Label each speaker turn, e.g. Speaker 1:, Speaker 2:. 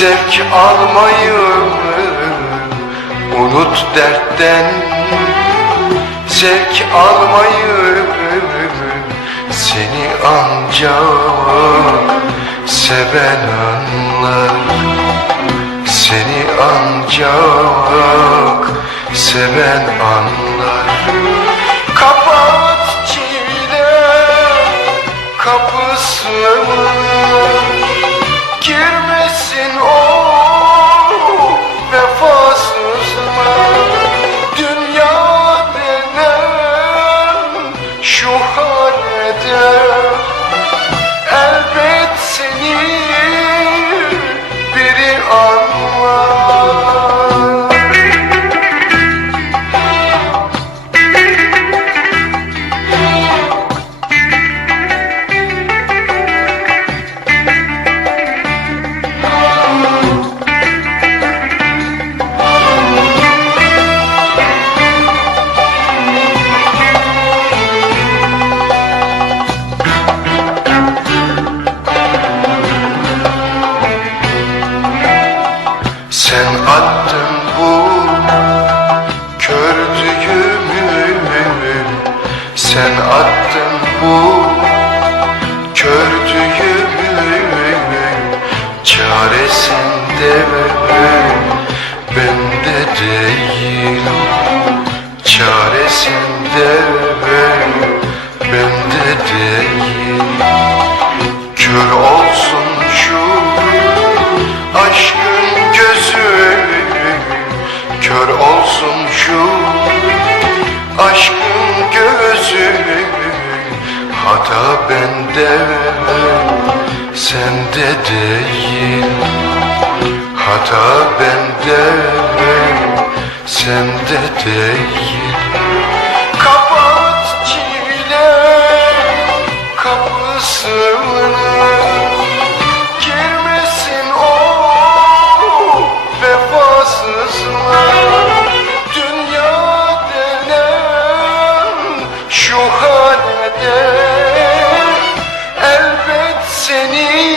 Speaker 1: zevk almayı Unut dertten. Zevk almayı Seni ancak seven anlar. Seni ancak seven anlar. Kapat çile kapısını denen Sen attın bu kör düğümü. Sen attın bu kör düğümü. Çaresinde bende değil. Çaresinde bende değil. Kör olsun bende sende değil. Hata bende sende değil. Kapat çile kapısını seni